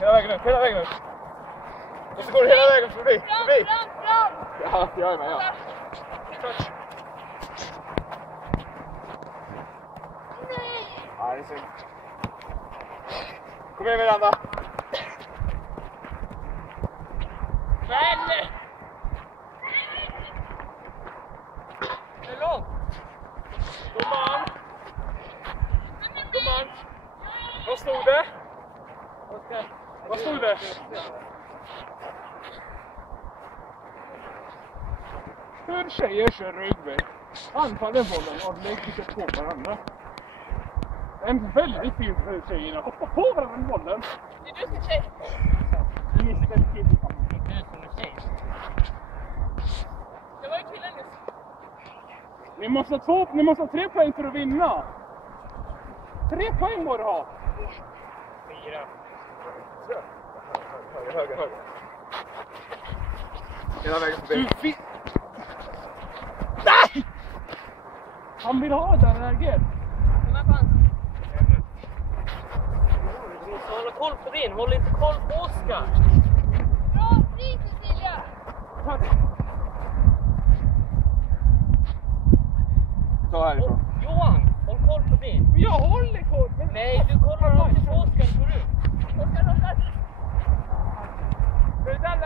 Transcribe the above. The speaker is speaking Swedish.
Hela vägen ut, hela vägen ut. Och så går du hela vägen förbi. Fram! Ja, jag är med, ja. Nej! Ja, det är synd. Kom igen Miranda. Men! Det är långt. Domaren. Vad stod det? Vad stod det? Hur tjejer kör rugby. Anfaller bollen och lägger sig på varandra. En väldigt fin för tjejerna. Hoppa på varandra med bollen. Det är du som är tjej. Det är väldigt fint. Det är du som är tjej. Det var ju killen nyss. Ni måste ha 3 poäng för att vinna. 3 poäng må du ha. 4. Höger. Hela vägen förbi. Nej! Han vill ha det här läget. Kom här fan. Du måste hålla koll på din. Håll inte koll på Oskar. Bra, fri Cecilia. Ta härifrån. Johan, håll koll på din. Jag håller koll. Nej, du kollar alltid på Oskar. Går du? Oskar. Det är den